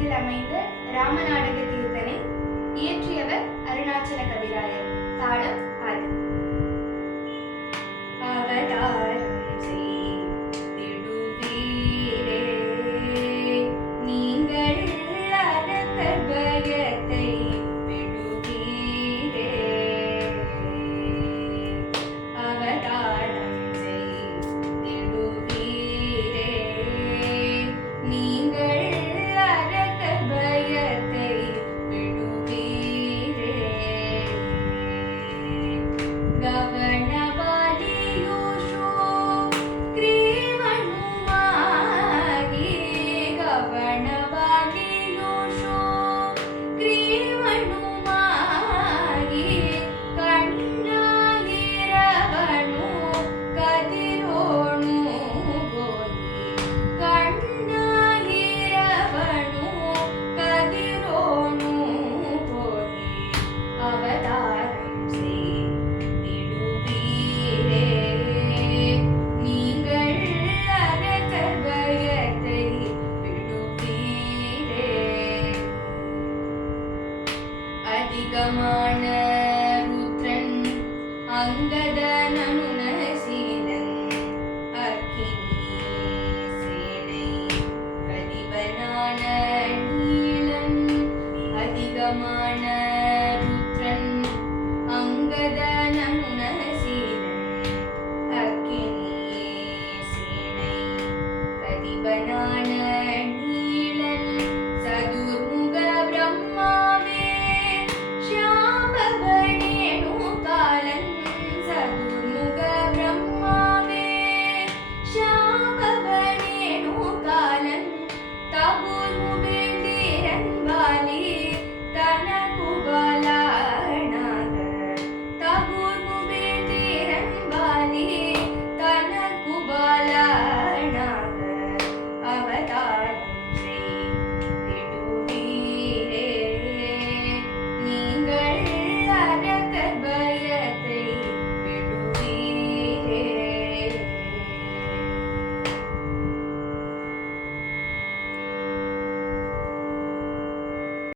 ராகத்தில் அமைந்த ராமநாடக அதிகமான